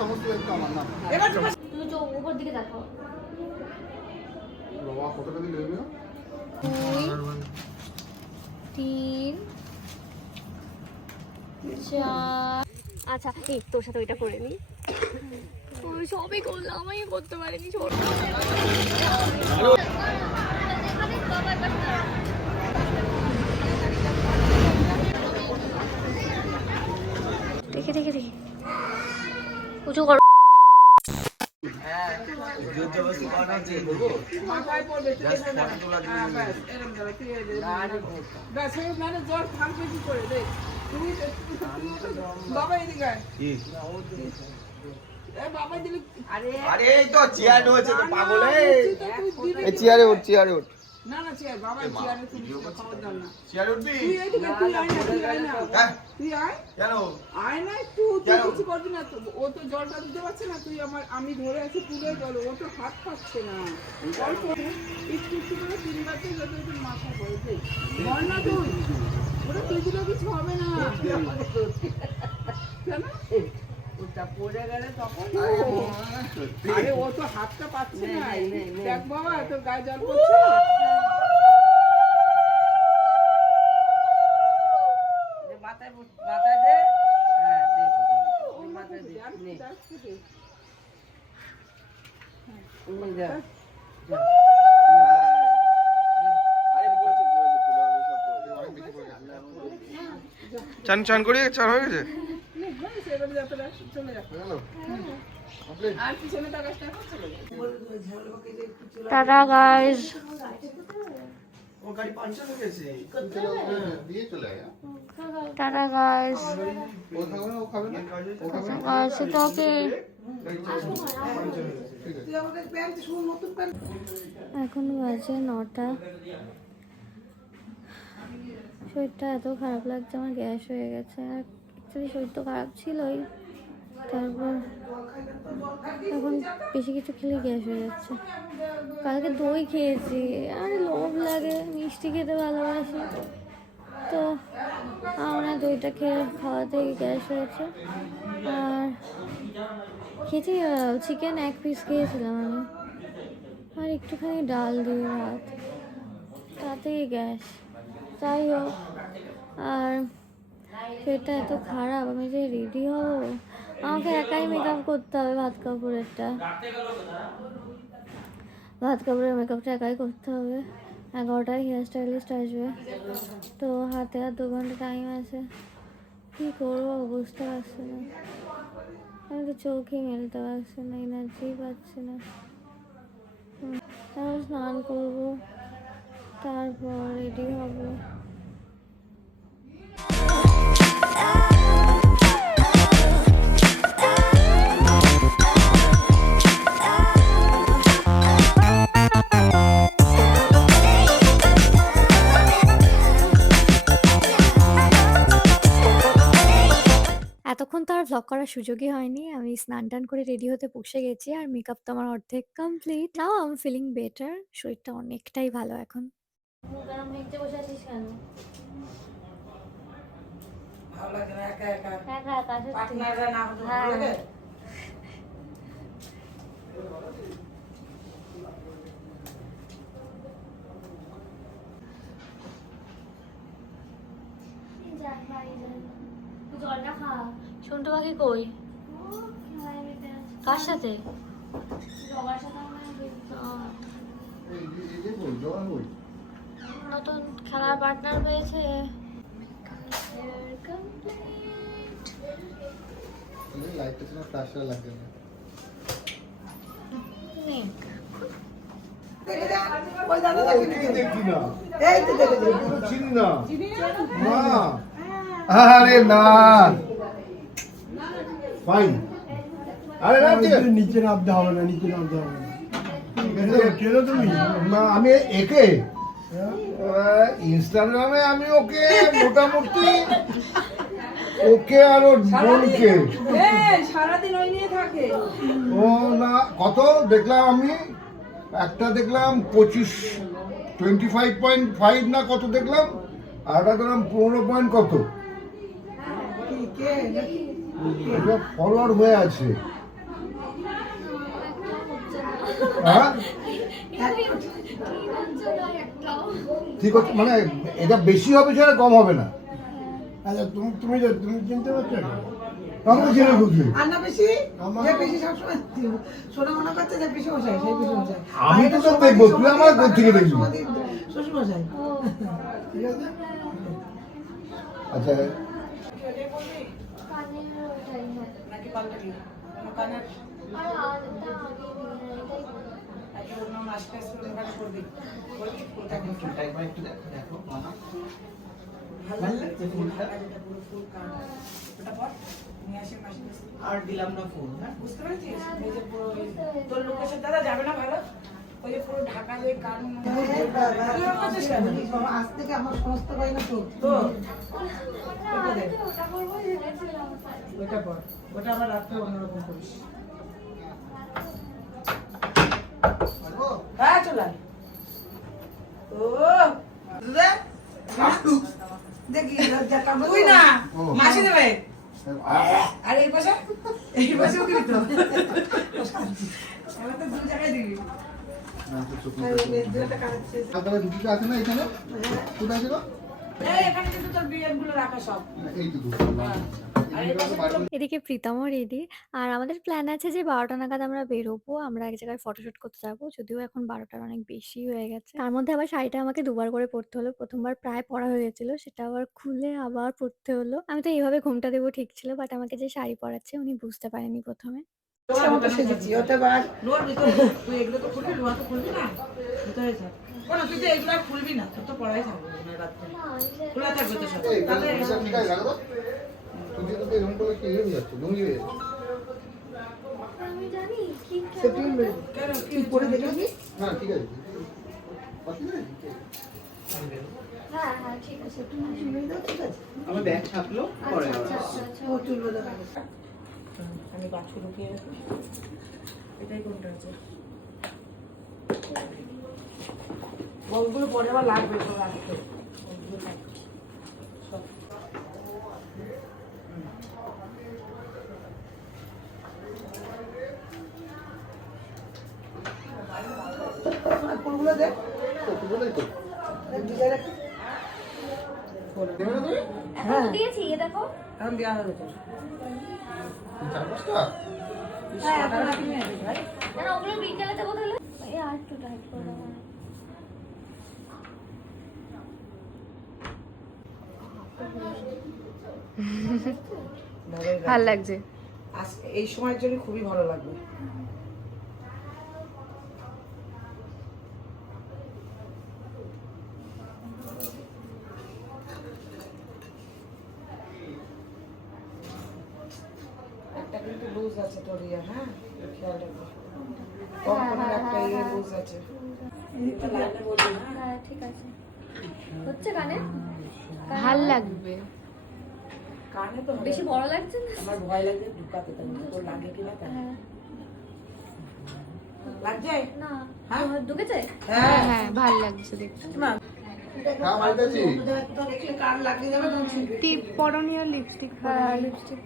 সমস্ত একটু আমার না তুমি তো উপর দিকে দেখো বাবা কতটা দিলে হবে 2 3 4 আচ্ছা এই তোর সাথে ওইটা করে নি ওই সবই করলাম আমি করতে পারিনি ছোট দেখে দেখে দেখে উঁচু কর চেয়ারে ওঠ চেয়ারে ওঠ না না চেয়ার বাবা চেয়ারে তুমি খাবার দাও না চেয়ার উঠবি তুই এইদিকে তুই আয় না তুই আয় কেন আয় না তুই কিছু করবি না তো ও তো জলটা দিতে পারছে না তুই আমি ধরে আছি তুলে জল ও তো হাত পাচ্ছে না অল্প একটু একটু করে তিনবার তো যত একটু মাথা করে দে বল না তুই ওটা তুই দিলে কিছু হবে না কেন ওটা পড়ে গেলে তখন আরে ও তো হাতটা পাচ্ছে না দেখ বাবা তোর গায়ে জল পড়ছে মাথায় দে হ্যাঁ দে ওই মাথায় দে নে চান চান করে চান হয়ে গেছে টাটা গাইস টাটা গাইস সেটা ওকে এখন বাজে 9টা শরীরটা এত খারাপ লাগছে আমার গ্যাস হয়ে গেছে আর অ্যাকচুয়ালি শরীর তো খারাপ ছিলই তারপর এখন বেশি কিছু খেলে গ্যাস হয়ে যাচ্ছে কালকে দই খেয়েছি আর লোভ লাগে মিষ্টি খেতে ভালোবাসি তো আমরা দইটা খাওয়াতেই গ্যাস হয়েছে আর খেয়েছি চিকেন 1 পিস খেয়েছিলাম আমি আর একটুখানি ডাল দিয়ে ভাত তাতেই গ্যাস যাই হোক আর সেটা এত খারাপ আমি যে রেডি হব আমাকে একাই মেকআপ করতে হবে ভাত কাপড়ের মেকআপটা একাই করতে হবে 11টায় হেয়ার স্টাইলিস্ট আসবে তো হাতে আর 2 ঘন্টা টাইম আছে কী করবো বুঝতে পারছি না আমি তো চোখই মেলতে পারছি না এনার্জি পাচ্ছি না তারপর স্নান করবো তারপর রেডি হবো এতক্ষণ তো আর ভ্লগ করার সুযোগই হয়নি আমি স্নান টান করে রেডি হতে বসে গেছি আর মেকআপ তো আমার অর্ধেক complete now I am feeling better শরীরটা অনেকটাই ভালো এখন বসে আছিস কেন ভালো লাগে না একা একা একা একা পার্টনাররা না হলে ভালো লাগে জলটা খা সন্টু পাখি কই কার সাথে নতুন খেলার পার্টনার পেয়েছে আরে না ফাইন আরে না নিচে নামতে হবে না নিচে নামতে হবে না কেন তুমি না আমি একে ইনস্টাগ্রামে আমি ওকে মোটামুটি ওকে আর ওর বোনকে সারাদিন ওই নিয়ে থাকে ও না কত দেখলাম আমি একটা দেখলাম 25.5 না কত দেখলাম আর একটা দেখলাম 15 পয়েন্ট কত ফলোয়ার হয়ে আছে। হ্যাঁ ঠিক আছে, মানে এটা বেশি হবে সেটা কম হবে না। আচ্ছা তুমি তুমি তুমি চিনতে পারছো না? আমি জেনে বুঝি আর না বেশি যে বেশি সবসময় সোনা মনে করছে যে বেশি মশাই সেই বেশি মশাই আমি তো সব দেখবো, তুই আমার কোথা থেকে দেখবি? শ্বশুর মশাই ঠিক আছে। আচ্ছা নাকি পাল্টালি কানের আর দিলাম না ফোন, বুঝতে পেরেছিস? এই যে পুরো তোর লোকেশন দাদা যাবে না ভালো, ওই যে পুরো ঢাকা যে কান আজ থেকে আমার সমস্ত গয়না তো ওটা পর, ওটা আবার রাত্রে অন্যরকম করিস। হ্যাঁ চলে ও দেখি তুই না মাসি দেবে। আর এই পাশে ওকে দিতে হবে, তো দু জায়গায় দিবি। দুটো আছে না এখানে? কোথায় ছিল? এখানে কিন্তু তোর বিয়ের গুলো রাখা সব এই তো দুটো। এদিকে প্রীতমও রেডি। আর আমাদের প্ল্যান আছে যে 12টা নাগাদ আমরা বেরোবো, আমরা এক জায়গায় ফটোশুট করতে যাবো, যদিও এখন 12টার অনেক বেশি হয়ে গেছে। তার মধ্যে আবার শাড়িটা আমাকে দুবার করে পরতে হলো, প্রথমবার প্রায় পরা হয়ে গেছিলো, সেটা আবার খুলে আবার পরতে হলো। আমি তো এইভাবে ঘুমটা দেবো ঠিক ছিল, বাট আমাকে যে শাড়ি পরাচ্ছে উনি বুঝতে পারেনি প্রথমে। সেজেছি ওতে বার লোর ভিতরে তুই এগুলো তো খুলবি, লোয়া তো খুলবি না ভিতরে যা কোন তুই তো এগুলো খুলবি না, তোর তো পড়াই থাকবে না রাত্রে খোলা থাকবে তো সব তাহলে ঠিক আছে রাখো। তুমি তো এরকম করে কি হয়ে যাচ্ছে, লুঙ্গি হয়ে যাচ্ছে। আমি জানি কি কেন কি পরে দেখবি? হ্যাঁ ঠিক আছে। হ্যাঁ হ্যাঁ ঠিক আছে, তুমি ঠিক আছে আমার ব্যাগ থাকলো পরে ও চুলবে দাদা আমি বাছু ঢুকিয়ে রাখি। এটাই কোনটা আছে বলগুলো পরে আবার লাগবে তো রাখতে বলগুলো থাকবে সব। ফুলগুলো দেখ বলেই তো ডিজাইন রাখি। এখন দিয়েছি, এ দেখো। এখন দেওয়া হবে তো চার পাঁচটা। হ্যাঁ এখন রাখি নিয়ে আসবি ভাই। না না, ওগুলো বিকেলে দেবো তাহলে। এই আর একটু টাইট করে দেবো। ভাল লাগছে। আজকে এই সময়ের জন্য খুবই ভালো লাগবে। একটা কিন্তু লুজ আছে তোর ইয়ে, হ্যাঁ খেয়াল রাখবো। কোম্পানির একটা ইয়ে লুজ আছে। হ্যাঁ ঠিক আছে, হচ্ছে কানে। ভাল লাগবে। কানে তো বেশি বড় লাগছে না? আমার ভয় লাগে ঢুকাতে, তোর লাগে কিনা তা হ্যাঁ লাগছে না, হ্যাঁ? তোমার ঢুকেছে? হ্যাঁ হ্যাঁ ভাল লাগছে দেখতে। না হ্যাঁ বাড়িতে আছি। কান লাগিয়ে যাবে তখন ছিঁড়বে। টিপ পরনীয় লিপস্টিক হ্যাঁ লিপস্টিক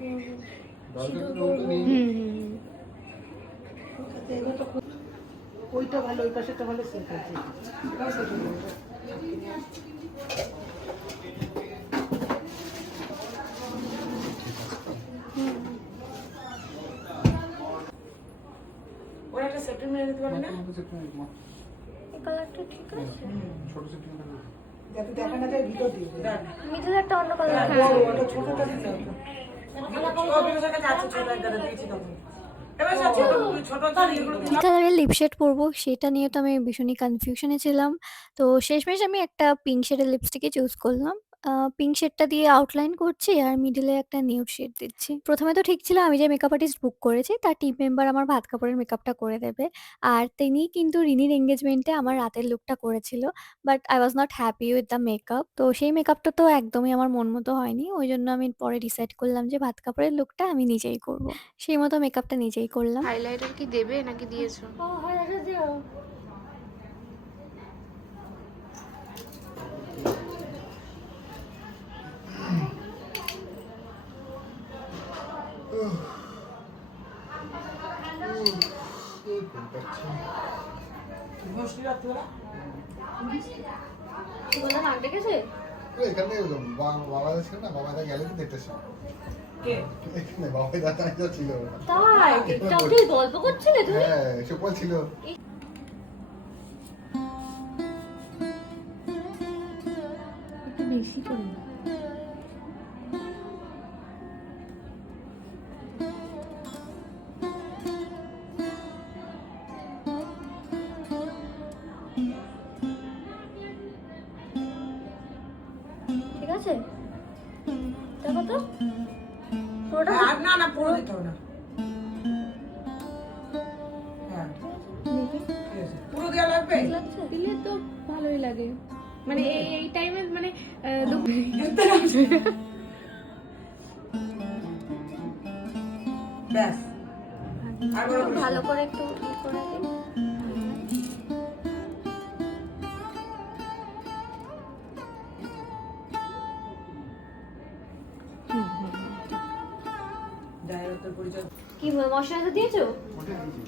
ওইটা ভালো, ওই পাশেটা ভালো সেট আছে। ওরা একটা সেটিং মেরে দিতে পারে না? এই কালারটা ঠিক আছে। যাতে দেখা না যায় ভিতর দিয়ে দেখ। মিডল একটা অন্য কালার আছে। ওটা ছোটটা দিতে হবে। কবির কাছে আছে ছোট একটা দিয়েছি তখন। এবার সব ছোট ছোট এগুলো কি কালারের লিপশেড পরবো সেটা নিয়ে তো আমি ভীষণই কনফিউশনে ছিলাম। তো শেষমেশ আমি একটা পিঙ্ক শেডের লিপস্টিকই চুজ করলাম। পিঙ্ক শেডটা দিয়ে আউটলাইন করছি আর মিডলে একটা নিউড শেড দিচ্ছি। প্রথমে তো ঠিক ছিল আমি যে মেকআপ আর্টিস্ট বুক করেছি তার টিম মেম্বার আমার ভাত কাপড়ের মেকআপটা করে দেবে। আর তিনি কিন্তু রিনির এঙ্গেজমেন্টে আমার রাতের লুকটা করেছিল। But I was not happy with the makeup. তো সেই মেকআপটা তো একদমই আমার মন মতো হয়নি। ওই জন্য আমি পরে ডিসাইড করলাম যে ভাত কাপড়ের লুকটা আমি নিজেই করব। সেই মতো মেকআপটা নিজেই করলাম। হাইলাইটার কি দেবে নাকি দিয়েছো? ঘষলি রাত্রিবেলা? কি বললাম আগ ডেকেছে? এখানে বাবা ছিল না, বাবাটা গেলে তো দেখতে ছিল কে? এখানে বাবা দাদা ছিল। তাই তুই গল্প করছিলে তুমি? হ্যাঁ সুপল ছিল। একটু বেশি করে ঠিক আছে দেখো তো পুরোটা আর না না পুরো দিতে হবে না। হ্যাঁ দেখি ঠিক আছে। পুরো দেওয়া লাগবে? লাগছে দিলে তো ভালোই লাগে মানে এই টাইমে মানে ব্যাস। আর বড় একটু করে ভালো করে একটু ই করে দিন ডাইরেক্টর পরিচয়। কি মশলা দিয়েছো? ওটা দিয়েছি।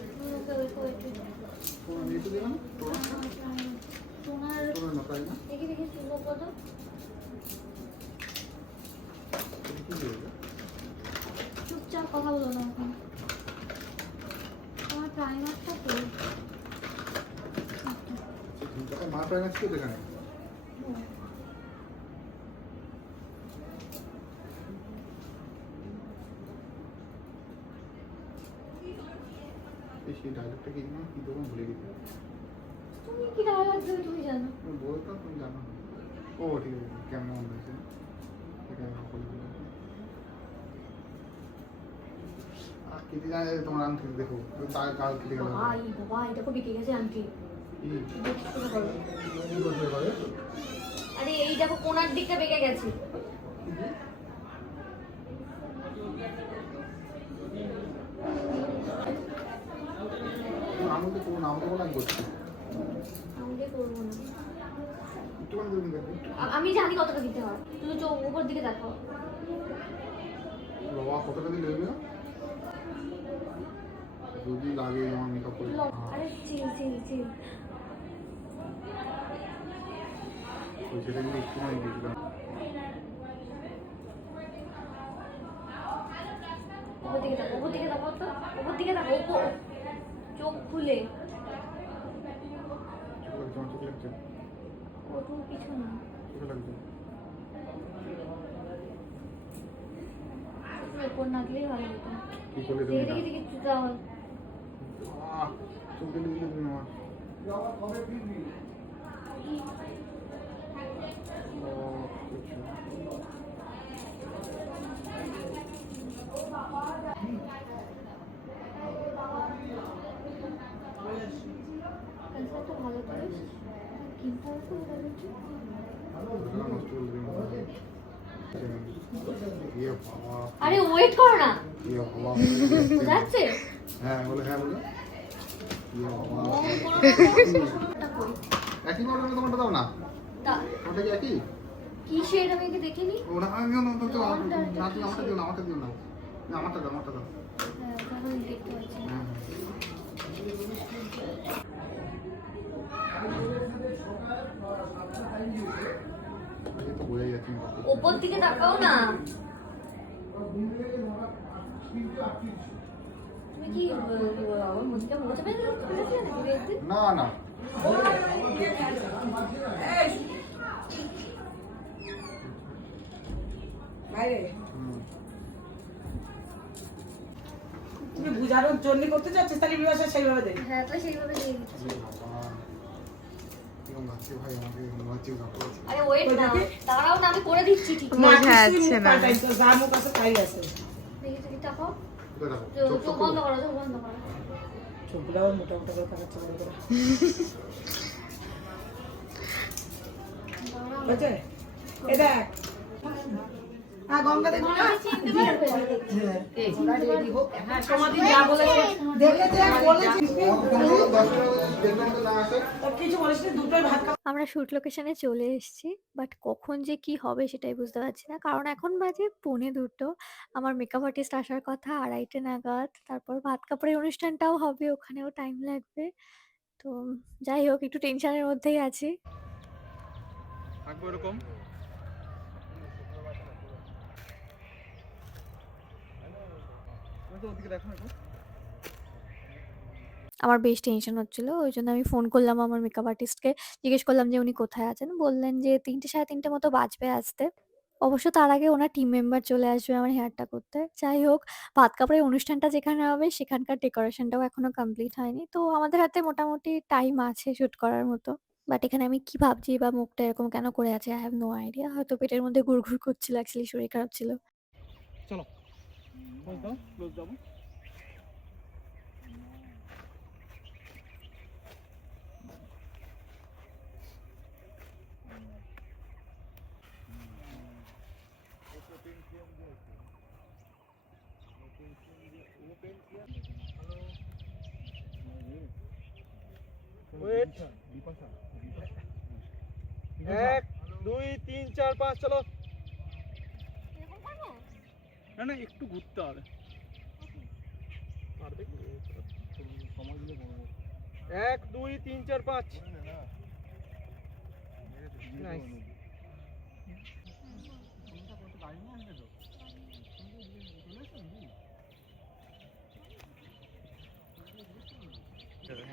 তোমার তোমার না পাই না। দেখি দেখি শুনবো কত কি দিয়েছে? চুপচাপ কথা বলো না এখন তোমার প্রাইমারটা তো তোকে মা পাই না ছিল এখানে। সেই ডায়লগটা কি না কি তখন ভুলে গেছি। তুমি কি ডায়লগ দেবে তুমি জানো বলতাম তুমি জানো। ও ঠিক আছে কেমন মনে হয়েছে কেটে যায় তোমার আম থেকে দেখো তার কাল কেটে গেল। বাবা এটা খুব বিকে গেছে আন্টি আরে এই দেখো কোনার দিকটা বেঁকে গেছে আমাকে তো নাম তো বলা করছি আমাকে করবো না একটুখানি দেবেন দেখো। আমি জানি কতটা দিতে হয় তুমি চোখ উপর দিকে দেখো বাবা কতটা দিলে দেবে যদি লাগে আমার মেকআপ করে। আরে চিল চিল চিল ওই সেটা কিন্তু একটুখানি দিয়েছিলাম। উপর দিকে দেখো তো উপর দিকে দেখো উপর চোখ খুলে চোখ লাগছে ওটুর কিছু না চোখ লাগছে। উপর না দিলেই ভালো হতো কি করলে তুমি দেখি দেখি দেখি যাও চোখ দিলে দিলে তুমি আমার একটা ভালো করে কিনতে হবে তো ওটা দেখি নষ্ট করে দিলে ইয়ে বাবা আরে ওয়েট করো না ইয়ে বাবা যাচ্ছে হ্যাঁ বলে ইয়ে বাবা ওটা কই একই করে তোমারটা দাও না তা ওটা কি একই কি শেড আমি কি দেখিনি ও না আমি আমারটা দিও না আমারটা দিও না আমারটা দাও হ্যাঁ তখন দেখতে পাচ্ছি না হ্যাঁ আজকে তো বোঝাই যাচ্ছে না। উপর দিকে তাকাও না তুমি কি আমার মুখটা মোচা পেয়ে গেছে নাকি দেখতে না না বাইরে হুম। তুমি বুঝানোর জন্য করতে চাচ্ছিস তাহলে বিভাষা সেইভাবে দেখ। হ্যাঁ তো সেইভাবে দিয়ে দিচ্ছি আরে বাবা এরকম লাগছে ভাই আমাকে মনে হচ্ছে ব্যাপার আছে। আরে ওয়েট না দাঁড়াও না আমি করে দিচ্ছি ঠিক না যাচ্ছে না যা মুখ আছে তাই আছে। দেখি দেখি তাকাও কোথায় দেখো? চোখ বন্ধ করো চোখ বন্ধ করো চোখগুলাও মোটা মোটা করে তাকাচ্ছে বলে করে দাঁড়াও বুঝছে? এ দেখ হ্যাঁ গঙ্গা দেখবো না সমাধি যা বলেছে দেখেছে বলেছে কিছু বলিস দুটোই ভাত খাবো। আমরা শ্যুট লোকেশনে চলে এসেছি, বাট কখন যে কি হবে সেটাই বুঝতে পারছি না, কারণ এখন বাজে 1:45। আমার মেকআপ আর্টিস্ট আসার কথা 2:30 নাগাদ, তারপর ভাত কাপড়ের অনুষ্ঠানটাও হবে, ওখানেও টাইম লাগবে। তো যাই হোক, একটু টেনশনের মধ্যেই আছি। থাকবো এরকম। ওদিকে দেখো এখন। আমার বেশ টেনশন হচ্ছিল, ওই জন্য আমি ফোন করলাম আমার মেকআপ আর্টিস্টকে, জিজ্ঞেস করলাম যে উনি কোথায় আছেন। বললেন যে 3টে 3:30 মতো বাজবে আসতে। অবশ্য তার আগে ওনার টিম মেম্বার চলে আসবে আমার হেয়ারটা করতে। যাই হোক, ভাত কাপড়ের অনুষ্ঠানটা যেখানে হবে সেখানকার ডেকোরেশনটাও এখনো কমপ্লিট হয়নি, তো আমাদের হাতে মোটামুটি টাইম আছে শ্যুট করার মতো। বাট এখানে আমি কি ভাবছি বা মুখটা এরকম কেন করে আছে, আই হ্যাভ নো আইডিয়া। হয়তো পেটের মধ্যে গুড়গুড় করছিল, অ্যাকচুয়ালি শরীর খারাপ ছিল। চলো ক্লোজ দাও, ক্লোজ দাও। ওয়েট 1 2 3 4 5 চলো। না না একটু ঘুরতে হবে। পারবে কি? সময় দিলে বলবো। 1 2 3 4 5 নাইস।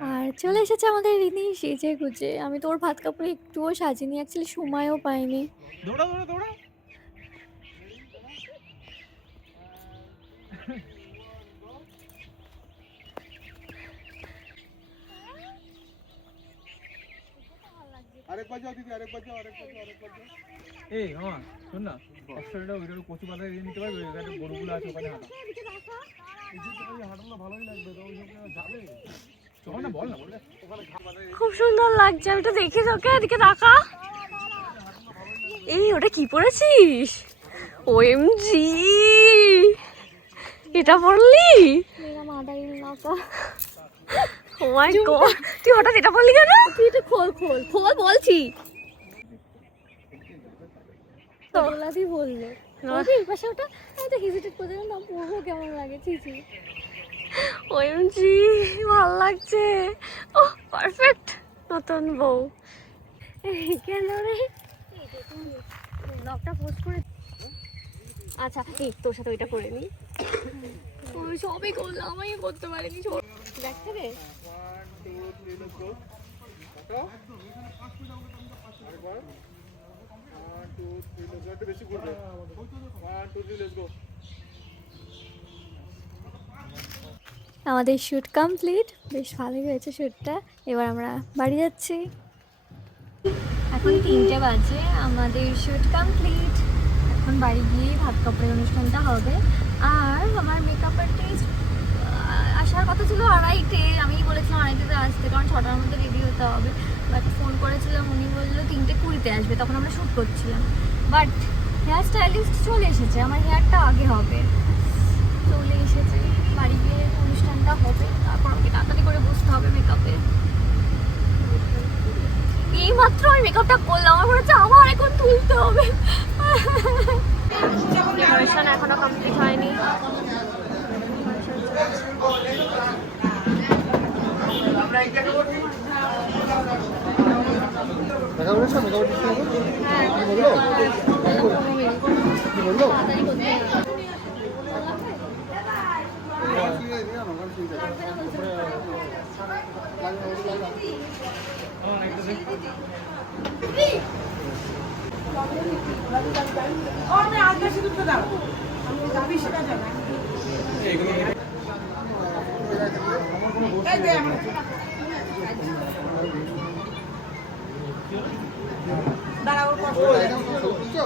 আর চলে এসেছে আমাদের রিনি সেজে গুজে। আমি তো ওর ভাত কাপড়ে একটুও সাজিনি, অ্যাকচুয়ালি সময়ও পাইনি। দৌড়া দৌড়া দৌড়া। আরেকবার যাও দিদি, আরেকবার যাও। এই মামা শোন না, অস্ট্রেলিয়া ওইটার কচু পাতা দিয়ে নিতে পারবে, ওখানে গরুগুলো আছে, ওখানে হাঁটা। হাঁটানো ভালোই লাগবে, তো ওই যাবে। চল না, বল না, বল না। খুব সুন্দর লাগছে, আমি তো দেখি তোকে, এদিকে তাকা। এই ওটা কি পরেছিস? ওএমজি, এটা পরলি? ও মাই গড, তুই হঠাৎ এটা পরলি কেন? তুই এটা খোল খোল খোল বলছি। তোলাদি বললো এই পাশে ওটা, আমি তো হেজিটেট করে দিলাম, না পরবো কেমন লাগে। চিচি ওএমজি, ভালো লাগছে। ও পারফেক্ট নতুন বউ। কেন রে ব্লগটা পোস্ট করে, আচ্ছা এই তোর সাথে ওইটা করে নি। সবই করলাম, আমি করতে পারিনি। দেখতে রে 1 2 3 লেটস গো। আরেকবার 1 2 3 লেটস গো। একটু বেশি ঘুরবে। 1 2 3 লেটস গো। আমাদের শ্যুট কমপ্লিট, বেশ ভালোই হয়েছে শ্যুটটা। এবার আমরা বাড়ি যাচ্ছি। এখন 3টে বাজে, আমাদের শ্যুট কমপ্লিট। এখন বাড়ি গিয়েই ভাত কাপড়ের অনুষ্ঠানটা হবে। আর আমার মেকআপ আর্টিস্ট আসার কথা ছিল 2:30-তে, আমি বলেছিলাম 2:30-তে আসতে, কারণ 6টার মধ্যে রেডি হতে হবে। বাট ফোন করেছিলাম, উনি বললো 3:20-তে আসবে, তখন আমরা শ্যুট করছিলাম। বাট হেয়ার স্টাইলিস্ট চলে এসেছে, আমার হেয়ারটা আগে হবে, চলে এসেছে। বাড়ি গিয়ে অনুষ্ঠানটা হবে, তারপর আমাকে তাড়াতাড়ি করে বসতে হবে মেকআপে। এই মাত্র আমি মেকআপটা করলাম, আমার মনে হচ্ছে আবার এখন তুলতে হবে। ডেকোরেশন এখনো কমপ্লিট হয়নি। দেখা বলেছ মেকআপ কি বললো? আমি আগে শুধু তো দাও, আমি যাবি সেটা জানা। এই দে আমার দাঁড়াও, কষ্ট হচ্ছে।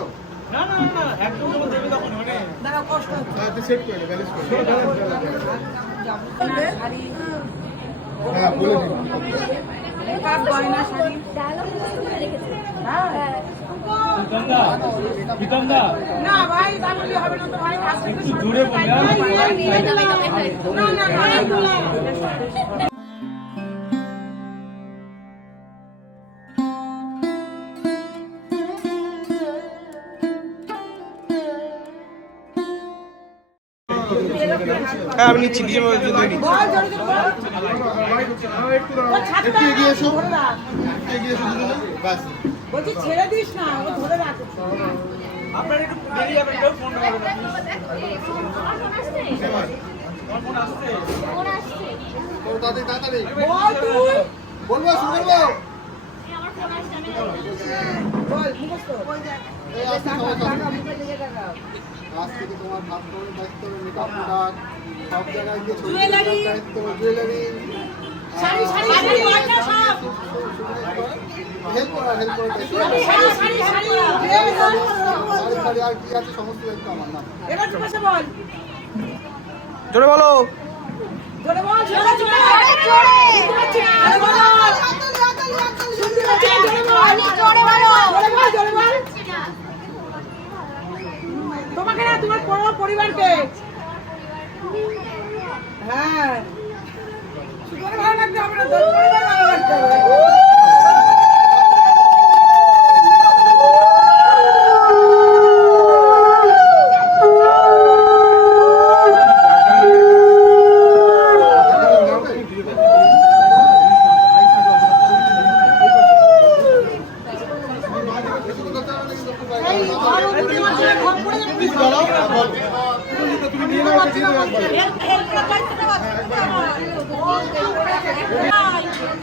না না না, একদম যখন দেবে তখন মানে দাঁড়াও, কষ্ট হচ্ছে। আচ্ছা সেট করে দে, ব্যালেন্স করে দে। হ্যাঁ বলে দিন। মেকআপ, গয়না, শাড়ি। হ্যাঁ। প্রীতমদা না ভাই, তা বললে হবে না তো ভাই, আজকে তো একটু দূরে বললে না না না না। হ্যাঁ আমি নিচ্ছি কিছু বল, জোরে জোরে বল। ও ছাড়তে একটু এগিয়ে এসো। ধরে রাখ। এগিয়ে এসো দুজনে। ব্যাস। বলছি ছেড়ে দিস না, ও ধরে রাখ। আপনার একটু দেরি হবে কেউ ফোন করবে না তো তাড়াতাড়ি তাড়াতাড়ি বল তুই। বলবো শুরু করবো। বল, মুখস্থ। এই আজকে সবাই আজ থেকে তোমার ভাত করে দায়িত্ব, মেকআপ প্রোডাক্ট, সব জায়গায় গিয়ে ছবি জুয়েলারি। তোলার দায়িত্ব, জুয়েলারি, শাড়ি শাড়ি শাড়ি গয়না সব। হেল্প করার দায়িত্ব। শাড়ি শাড়ি শাড়ি শাড়ি। শাড়ি ফাড়ি আর কি আছে সমস্ত দায়িত্ব আমার না। এবার চুপ করে বল। জোরে বলো জোরে বল, জোরে জোরে। জোরে বল। শুনতে পাচ্ছি না, জোরে বল। জোরে বল, জোরে বল। তোমাকে না, তোমার পুরো পরিবারকে। হ্যাঁ, শুধু ভালো লাগতে হবে না, তোর পরিবার ভালো লাগতে হবে।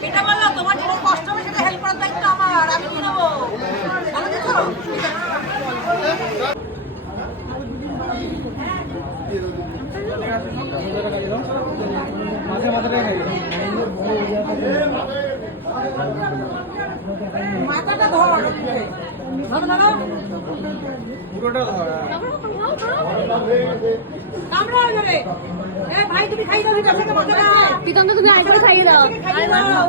এটা বললো তোমার যেটা কষ্ট হবে সেটা হেল্প করার দায়িত্ব আমার, আমি কি নেবো? ভালো দেখো। মাঝে মাঝে রেখে মাথাটা ধর, ধরো ধরো। পুরোটা ধরা কামড়া যাবে। এ ভাই, তুমি খাই দাও, এটা থেকে বলতে না। প্রীতম তো তুমি আরেকবার খাইয়ে দাও। খাই দাও।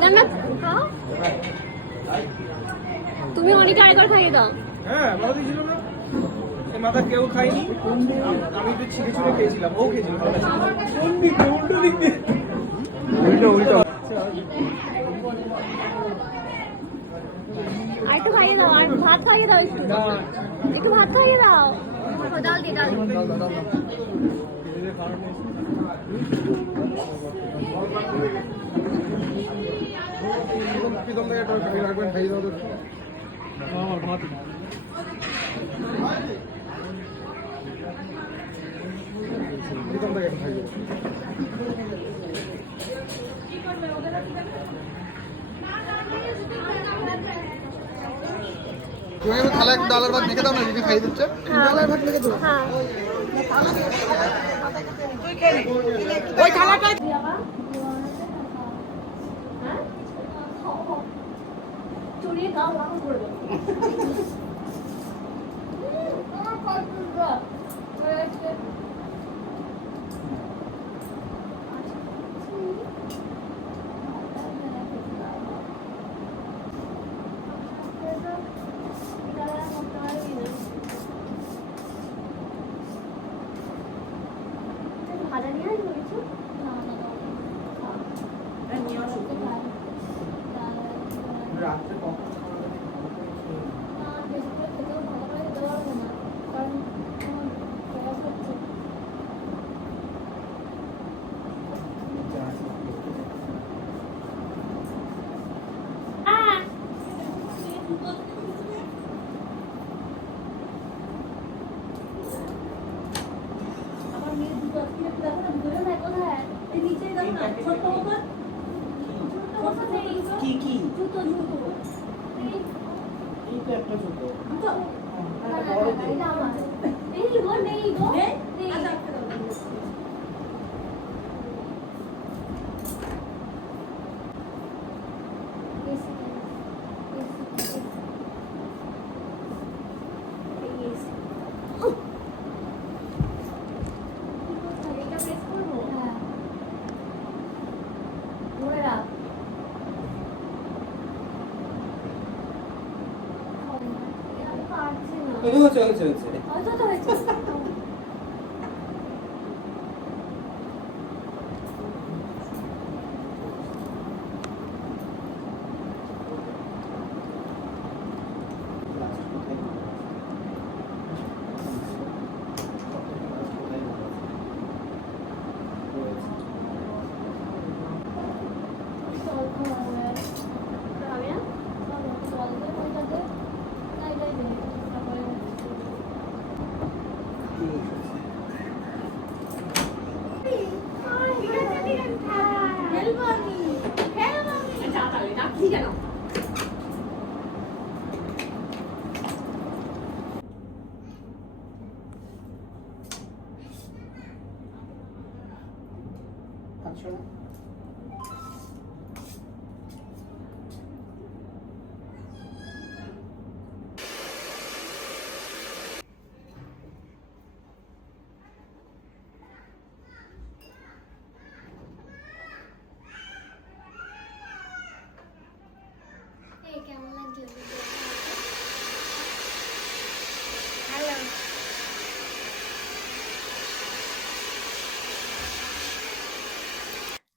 না না খাও। তুমি অনেকে আরেকবার খাইয়ে দাও। হ্যাঁ ভালো দিয়েছিল না এই মাথা কেউ খায়নি আমি একটু ছিঁড়ে ছিঁড়ে খেয়েছিলাম ও খেয়েছিল উল্টো দিক দিয়ে উল্টো উল্টো আরেকটু খাইয়ে দাও, আর ভাত খাইয়ে দাও একটু। একটু ভাত খাইয়ে দাও। ডাল দিয়ে ডাল দিয়ে। প্রীতম থেকে একটা খাইয়ে রাখবেন, খাইয়ে দাও তো। আমার ভাত প্রীতম থেকে একটা খাইয়ে দাও। তুমি আমি থালা একটু ডালের ভাত মেখে দাও না, দিদি খাইয়ে দিচ্ছে। ডালের ভাত মেখে দাও। হ্যাঁ। ওই থালাটা চড়িয়ে দাও, আমাকে করবে। ভাজা নিয়ে আসবো কিছু? নিয়ে আসো। রাত্রে কখন কি কি? জুতো জুতো এই তো একটা ছোট। জুতো এটা আমার নেই গো নেই গো নেই হচ্ছে হচ্ছে হচ্ছে অতটা হয়েছে। কেমন লাগছে? হ্যালো।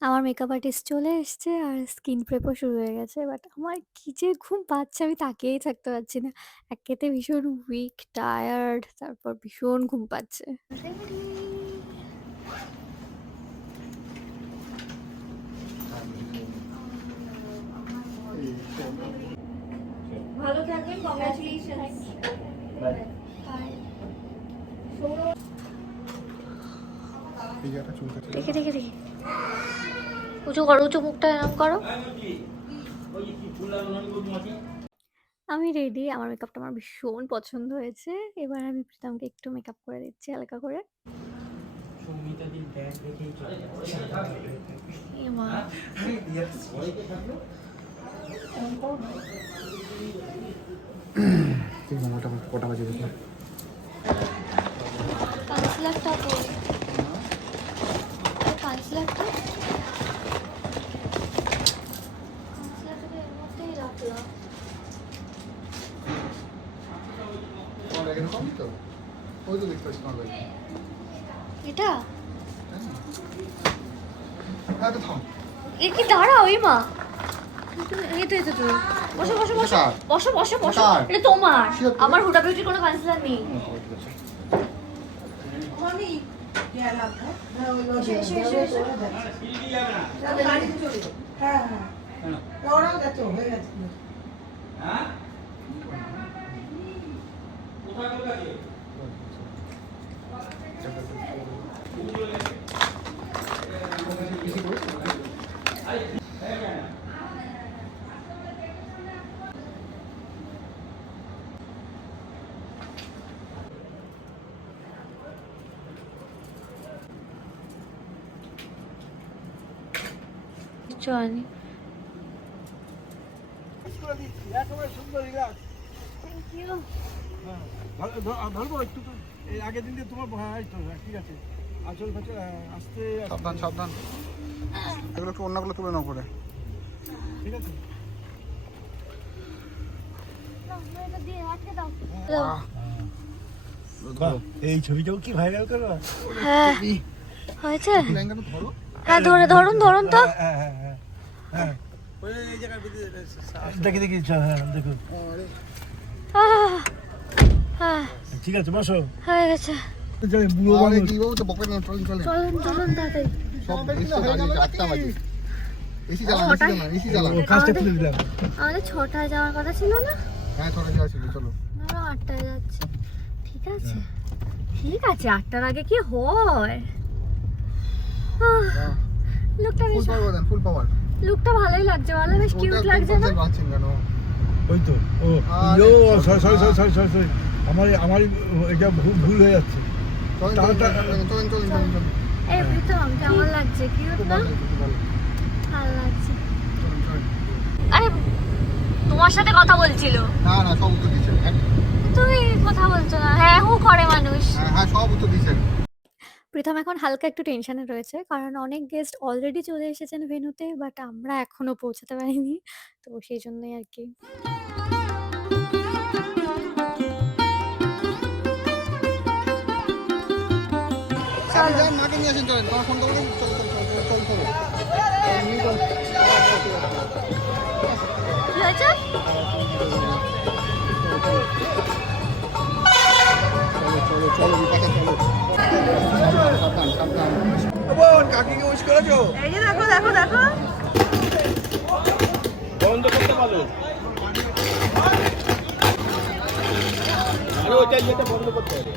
আমার মেকআপ আর্টিস্ট চলে এসছে আর স্কিন প্রেপও শুরু হয়ে গেছে, বাট আমার কি যে ঘুম পাচ্ছে, আমি তাকিয়েই থাকতে পারছি না। একেতে ভীষণ উইক, টায়ার্ড, তারপর ভীষণ ঘুম পাচ্ছে। ভালো থাকবেন, কংগ্রাচুলেশন। দেখি দেখি দেখি, উঁচু করো, উঁচু মুখটা এরকম করো। আমি রেডি, আমার মেকআপটা আমার ভীষণ পছন্দ হয়েছে। এবার আমি প্রীতমকে একটু মেকআপ করে দিচ্ছি হালকা করে। এ মা, কটা বাজে দেখি কাউন্সিলারটা কই? কাউন্সিলারটা কাউন্সিলারটাকে এর মধ্যেই রাখলাম। এরকম তো ওই তো দেখতে পাচ্ছি তোমার এটা হ্যাঁ তো থাম এ কি দাঁড়াও, এই মা, এই তো তুমি বসো বসো বসো বসো বসো বসো। এটা তোমার, আমার হুডা বিউটির কোনো কাউন্সিলার নেই। এসো, এসো, এসো। হ্যাঁ হ্যাঁ ওরাও গেছে, হয়ে গেছে। জনি একেবারে সুন্দর রিল্যাক্স। Thank you. ধরবো একটু তো, এই আগের দিন দিয়ে তোমার এই তো ঠিক আছে। আঁচল ফাচল আস্তে সাবধান সাবধান, এগুলো একটু অন্যগুলো তুলে নাও করে। ঠিক আছে। এই ছবিটাও কি ভাইরাল করো? হ্যাঁ হয়েছে, লেহেঙ্গাটা ধরো। হ্যাঁ ধরে ধরুন ধরুন তো। হ্যাঁ ওই জায়গায় দেখি দেখি, হ্যাঁ দেখো। হ্যাঁ ঠিক আছে, বসো। হয়ে গেছে। বুড়ো আরে কি বলবো তো বকে নিয়ে চলেন চলেন চলুন চলুন তাড়াতাড়ি। সব এসে দাঁড়িয়ে 8টা বাজে। এসি চালান এসি চালান। কাজটা খুলে দিলাম। আমাদের 6টায় যাওয়ার কথা ছিল না? হ্যাঁ 6টা যাওয়া ছিল, চলো। আমরা 8টায় যাচ্ছি। ঠিক আছে ঠিক আছে, 8টার আগে কি হয়? লুকটা ফুল বেশ, পাওয়ার দেন, ফুল পাওয়ার। লুকটা ভালোই লাগছে, ভালো, বেশ কিউট লাগছে না? পাচ্ছেন কেন? ওই তো ও sorry sorry sorry sorry sorry sorry, আমার এটা ভুল হয়ে যাচ্ছে। চলেন চলেন চলেন চলেন চলেন চলেন। এই প্রীতম কেমন লাগছে? কিউট না? ভালো লাগছে। আরে তোমার সাথে কথা বলছিল। না না, সব উত্তর দিচ্ছেন। তুমি কথা বলছো না? হ্যাঁ হু করে মানুষ। হ্যাঁ সব উত্তর দিচ্ছেন। প্রীতম এখন হালকা একটু টেনশনে রয়েছে, কারণ অনেক গেস্ট অলরেডি চলে এসেছেন ভেন্যুতে, বাট আমরা এখনো পৌঁছাতে পারিনি, তো সেই জন্যই আর কি। চলো মাকে নিয়ে আসেন, চলেন তোমার ফোন তো বলে চল চল চল চল চল কি হয়েছে? কাকিকে উইশ করেছো? এই যে দেখো দেখো দেখো বন্ধ করতে পারো, আরে ওইটা যেটা বন্ধ করতে হবে।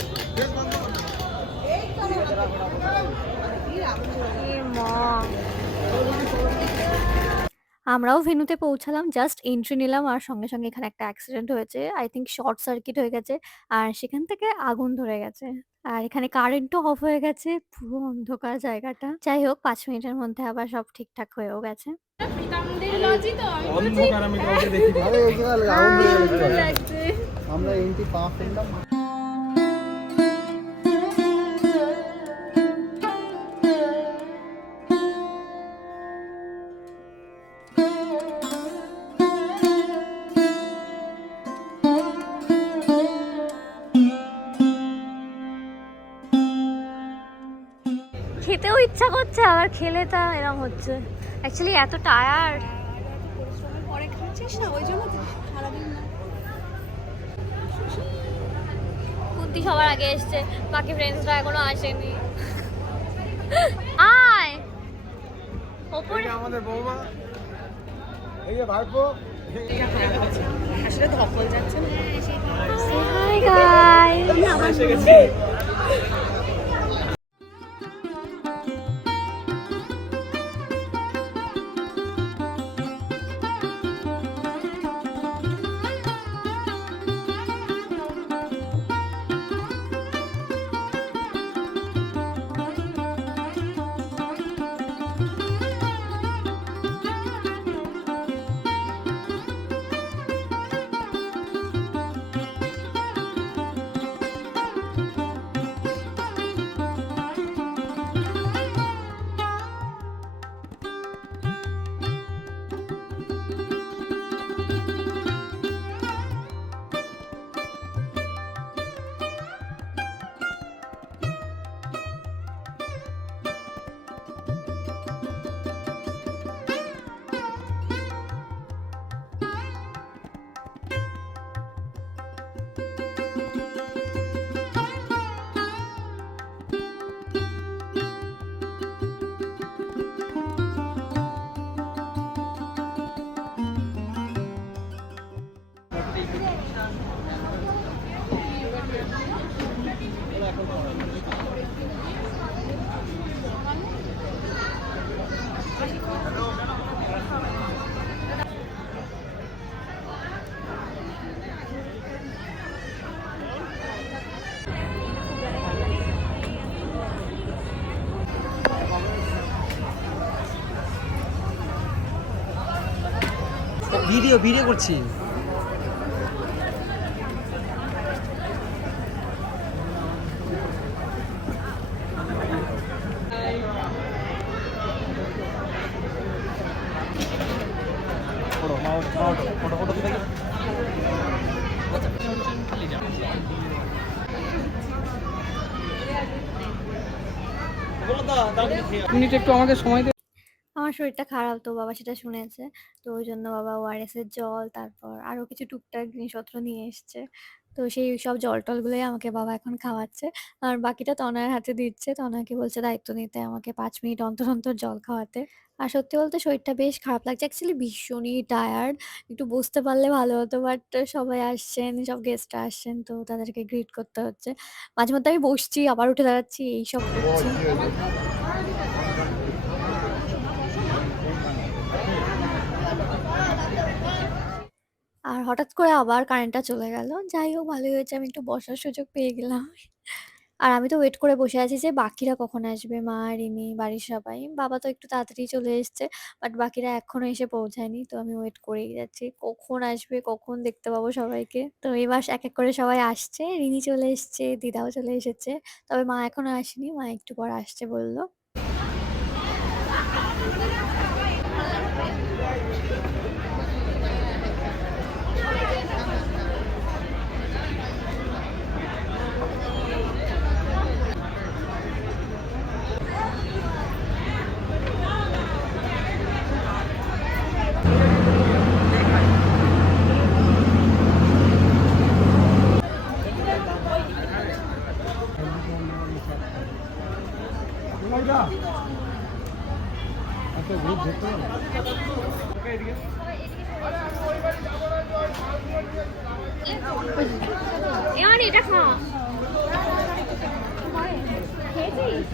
আমরাও ভেন্যুতে পৌঁছালাম, জাস্ট এন্ট্রি নিলাম আর সঙ্গে সঙ্গে এখানে একটা অ্যাক্সিডেন্ট হয়েছে। আই থিঙ্ক শর্ট সার্কিট হয়ে গেছে আর সেখান থেকে আগুন ধরে গেছে। আর এখানে কারেন্টও অফ হয়ে গেছে, পুরো অন্ধকার জায়গাটা। যাই হোক ৫ মিনিটের মধ্যে আবার সব ঠিকঠাক হয়েও গেছে। প্রীতমদের লজই তো আমি বলছি অন্ধকার আমি কাউকে দেখি না। আরে ওই জায়গায় আগুন ধরে গেছে। ভালো লাগছে। আমরা এন্ট্রি পা ফেললাম। খেতেও ইচ্ছা করছে, আবার খেলে তা এরকম হচ্ছে। অ্যাকচুয়ালি এত টায়ার্ড। পরে খাচ্ছিস না ওই জন্য সারাদিন না। কুন্তি সবার আগে এসছে, বাকি ফ্রেন্ডসরা এখনো আসেনি। আয় ওপরে। আমাদের বৌমা, এই যে ভাইপো, আসলে ধকল যাচ্ছে না। হাই গাইস, এসে গেছি। ভিডিও করছি। মিনিট একটু আমাকে সময় দে। আমার শরীরটা খারাপ, তো বাবা সেটা শুনেছে। তো ওই জন্য বাবা ওআরএস এর জল, তারপর আরো কিছু টুকটাক জিনিসপত্র নিয়ে এসছে। তো সেই সব জল টলগুলোই আমাকে বাবা এখন খাওয়াচ্ছে। আর বাকিটা তনয়ের হাতে দিচ্ছে। তনয়কে বলছে দায়িত্ব নিতে, আমাকে ৫ মিনিট অন্তর অন্তর জল খাওয়াতে। আর সত্যি বলতে শরীরটা বেশ খারাপ লাগছে। অ্যাকচুয়ালি ভীষণই টায়ার্ড। একটু বসতে পারলে ভালো হতো, বাট সবাই আসছেন, সব গেস্টরা আসছেন, তো তাদেরকে গ্রিট করতে হচ্ছে। মাঝে মধ্যে আমি বসছি, আবার উঠে দাঁড়াচ্ছি, এইসব করছি। আর হঠাৎ করে আবার কারেন্টটা চলে গেল। যাই হোক ভালোই হয়েছে, আমি একটু বসার সুযোগ পেয়ে গেলাম। আর আমি তো ওয়েট করে বসে আছি যে বাকিরা কখন আসবে, মা, রিনি, বাড়ির সবাই। বাবা তো একটু তাড়াতাড়ি চলে এসছে, বাট বাকিরা এখনো এসে পৌঁছায়নি। তো আমি ওয়েট করেই যাচ্ছি, কখন আসবে, কখন দেখতে পাবো সবাইকে। তো এবার এক এক করে সবাই আসছে। রিনি চলে এসছে, দিদাও চলে এসেছে। তবে মা এখনো আসেনি, মা একটু পর আসছে বলল। এবার এটা খা খেয়েছিস?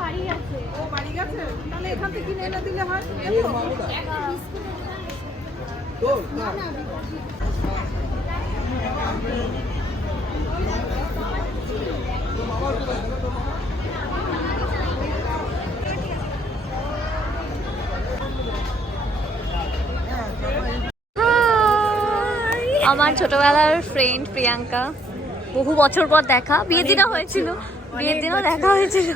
বাড়ি আছে। ও বাড়ি গেছে, তাহলে এখান থেকে কিনে এনে দিলে হয়। আমার ছোটবেলার ফ্রেন্ড প্রিয়াঙ্কা, বহু বছর পর দেখা, বিয়ের দিনও হয়েছিল, বিয়ের দিনও দেখা হয়েছিল।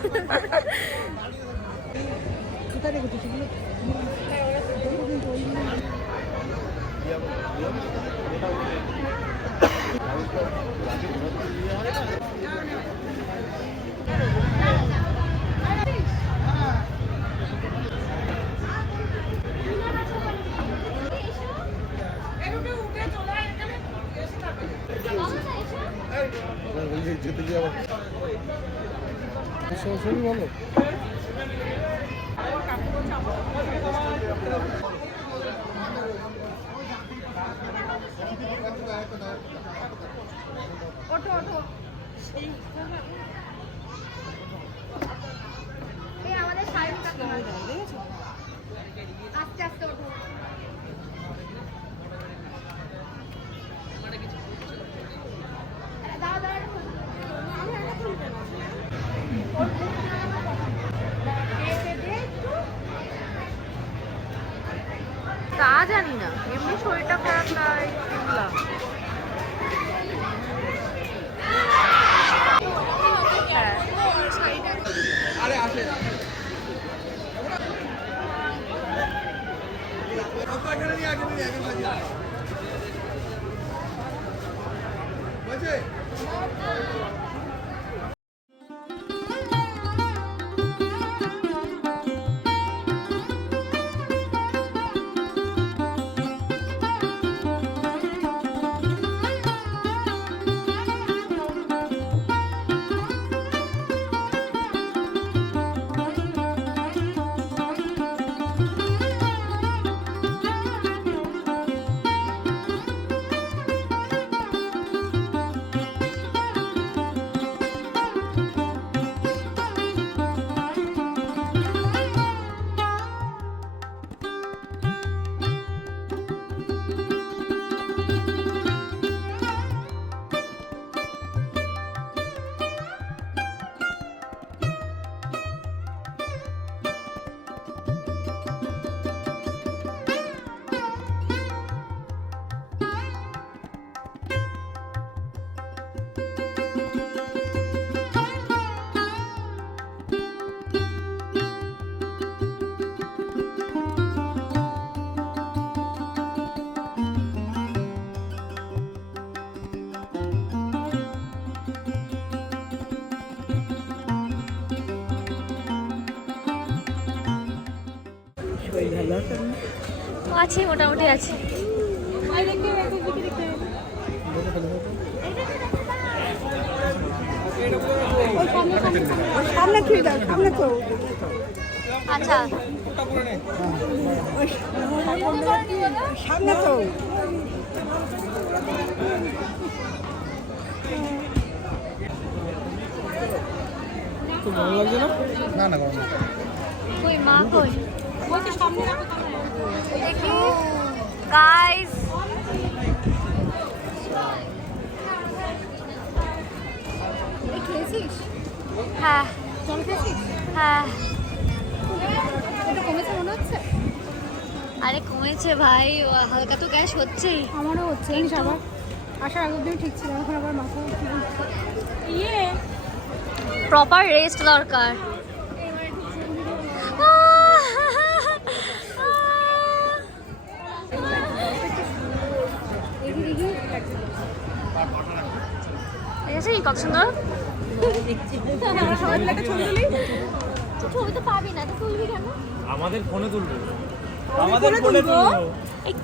আমাদের আস্তে আস্তে ওঠো। তা জানি না, এমনি শরীরটা খারাপ তাই শুনলাম। আছে, মোটামুটি আছে। আচ্ছা সামনে তো ভালো লাগছে না? না না গরম না। কই মা কই? দেখি গাইস, খেয়েছিস? হ্যাঁ জল খেয়েছিস? হ্যাঁ। এটা কমেছে মনে হচ্ছে? আরে কমেছে ভাই, হালকা তো গ্যাস হচ্ছেই। আমারও হচ্ছে, জানিস আবার আসার আগের দিন ঠিক ছিল, এখন আবার মাথা ইয়ে প্রপার রেস্ট দরকার। দেখেছিস কত সুন্দর? ছবি তো পাবি না, তো তুলবি কেন? আমাদের ফোনে তুলবো, আমাদের ফোনে তুলবো।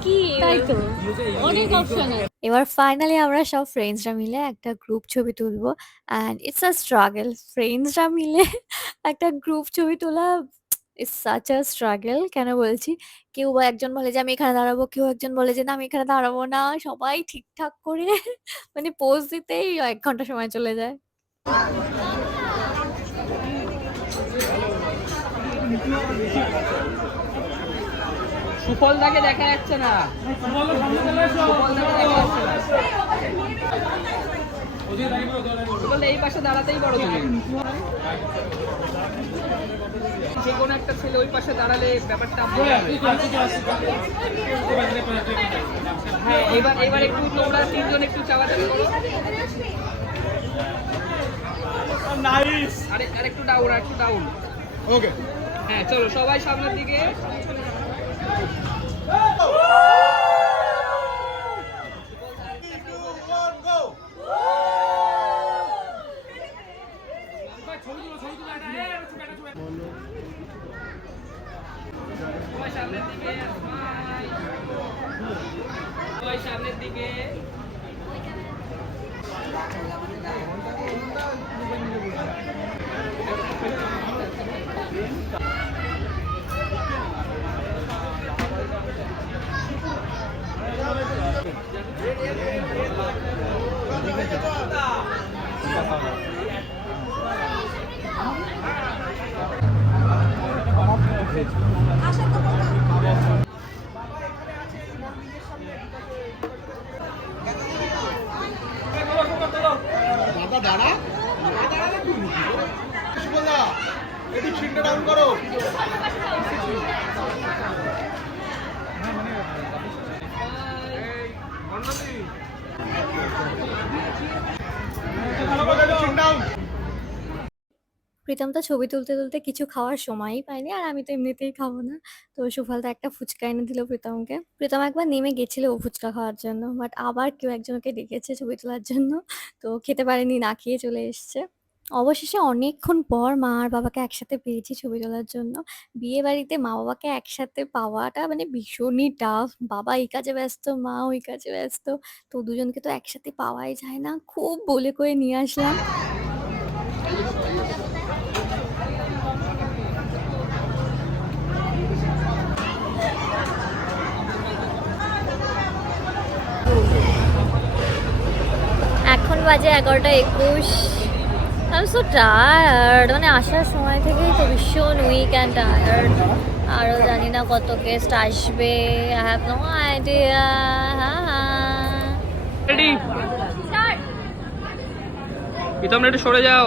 কি তাই তো, অনেক অপশন আছে। এবার ফাইনালি আমরা সব ফ্রেন্ডসরা মিলে একটা গ্রুপ ছবি তুলবো, অ্যান্ড ইটস আ স্ট্রাগল। ফ্রেন্ডসরা মিলে একটা গ্রুপ ছবি তোলা ইটস সাচ আ স্ট্রাগল। কেন বলছি, কেউ বা একজন বলে যে আমি এখানে দাঁড়াবো, কেউ একজন বলে যে না আমি এখানে দাঁড়াবো না, সবাই ঠিকঠাক করে মানে পোজ দিতেই 1 ঘন্টা সময় চলে যায়। সুফলদাকে দেখা যাচ্ছে না। সুফলদাকে দেখা যাচ্ছে না। সুফল এই পাশে দাঁড়াতেই বড় তুমি। যে কোনো একটা ছেলে ওই পাশে দাঁড়ালে ব্যাপারটা ভালো হবে। হ্যাঁ, এবার একটু তোমরা 3জন একটু চাওয়াচাওয়ি করো। নাইস। আর একটু ডাউন, আর একটু ডাউন। ওকে। হ্যাঁ চলো সবাই সামনের দিকে। সবাই সামনের দিকে, সবাই সামনের দিকে। দাদা দাঁড়া, সুফলদা একটু সিটটা ডাউন করো। প্রীতম তো ছবি তুলতে তুলতে কিছু খাওয়ার সময়ই পায়নি, আর আমি তো এমনিতেই খাবো না। তো সুফলদা একটা ফুচকা এনে দিল প্রীতমকে। প্রীতম একবার নেমে গেছিল ও ফুচকা খাওয়ার জন্য, বাট আবার কেউ একজনকে ডেকেছে ছবি তোলার জন্য, তো খেতে পারেনি, না খেয়ে চলে এসছে। অবশেষে অনেকক্ষণ পর মা আর বাবাকে একসাথে পেয়েছি ছবি তোলার জন্য। বিয়ে বাড়িতে মা বাবাকে একসাথে পাওয়াটা মানে ভীষণই টাফ। বাবা এই কাজে ব্যস্ত, মা ওই কাজে ব্যস্ত, তো দুজনকে তো একসাথে পাওয়াই যায় না। খুব বলে কয়ে নিয়ে আসলাম। এখন বাজে 11:21। আমি সো টায়ার্ড, মানে আসার সময় থেকেই তো ভীষণ উইক অ্যান্ড টায়ার্ড। আরও জানি না কত গেস্ট আসবে, I have no idea. Ready? তোমরা একটু সরে যাও।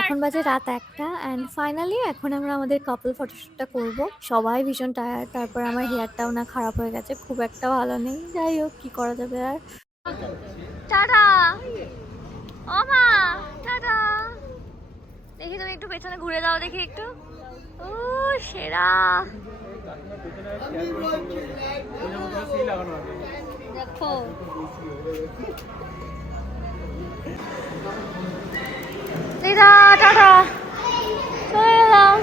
এখন বাজে রাত 1টা, অ্যান্ড ফাইনালি এখন আমরা আমাদের কাপল ফটোশ্যুটটা করব। সবাই ভীষণ টায়ার্ড, তারপর আমার হেয়ারটাও না খারাপ হয়ে গেছে, খুব একটা ভালো নেই। যাই হোক, কি করা যাবে আর। টাটা ও মা, টাটা। দেখি তুমি একটু পেছনে ঘুরে দাও, দেখি একটু। ও সেরা, দেখো। দিদা টাটা, চলে গেলাম।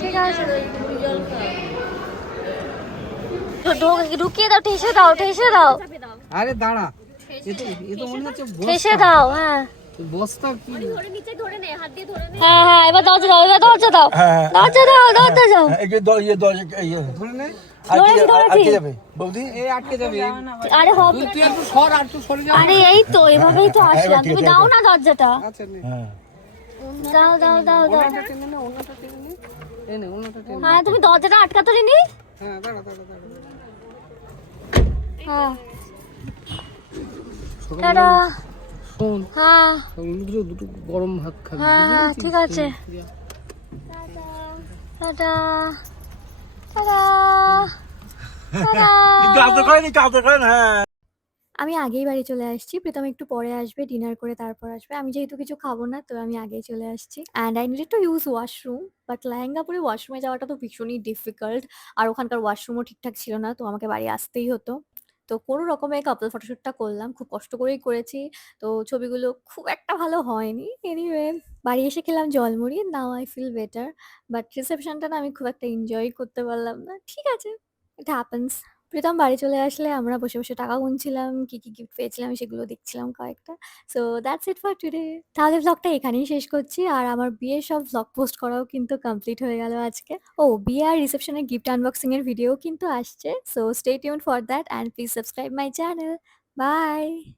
ঠিক আছে, ঢুকিয়ে দাও, ঠেসে দাও, ঠেসে দাও। আরে দাঁড়া, এ তো মনে হচ্ছে ঠেসে দাও। হ্যাঁ বস্তা কি? হ্যাঁ হ্যাঁ, এবার দরজা দাও, এবার দরজা দাও, দরজা দাও, দরজা দাও। ধরে নে। বৌদি এই আটকে যাবে। আরে হবে, তুই একটু সর, আর একটু সরে যা। আরে এই তো এভাবেই তো আসলাম, তুমি দাও না দরজাটা। আচ্ছা নে। দাও দাও দাও দাও। টেনে নে, ওনাটা টেনে নে। এই নে, ওনাটা টেনে নে। হ্যাঁ, তুমি দরজাটা আটকাতে নি। হ্যাঁ দাঁড়া দাঁড়া দাঁড়া। হ্যাঁ টাটা। শোন, হ্যাঁ দুটো গরম ভাত খাবি। হ্যাঁ হ্যাঁ, ঠিক আছে। Tata tata tata. আমি আগেই বাড়ি চলে আসছি। প্রীতম একটু পরে আসবে, ডিনার করে তারপর আসবে। আমি যেহেতু কিছু খাবো না, তো আমি আগেই চলে আসছি। And I needed to use washroom, but lehenga পরে ওয়াশরুমে যাওয়াটা তো ভীষণই ডিফিকাল্ট। আর ওখানকার ওয়াশরুমও ঠিকঠাক ছিল না, তো আমাকে বাড়ি আসতেই হতো। তো কোনো রকমে কাপল ফটোশ্যুটটা করলাম। খুব কষ্ট করেই করেছি। তো ছবিগুলো খুব একটা ভালো হয়নি। এনিওয়ে বাড়ি এসে খেলাম জলমুড়ি। Now I feel better. But রিসেপশনটা না আমি খুব একটা এনজয় করতে পারলাম না। ঠিক আছে, ইট হ্যাপেন্স। প্রীতম বাড়ি চলে আসলে আমরা বসে, বসে টাকা গুনছিলাম। কি গিফট পেয়েছিলাম সেগুলো দেখছিলাম কয়েকটা। So that's it for today. তাহলে ভ্লগটা এখানেই শেষ করছি। আর আমার বিয়ের সব ভ্লগ পোস্ট করাও কিন্তু কমপ্লিট হয়ে গেল আজকে। ও বিয়ে আর রিসেপশনের গিফট আনবক্সিং এর ভিডিও কিন্তু আসছে। So stay tuned for that and please subscribe my channel. By.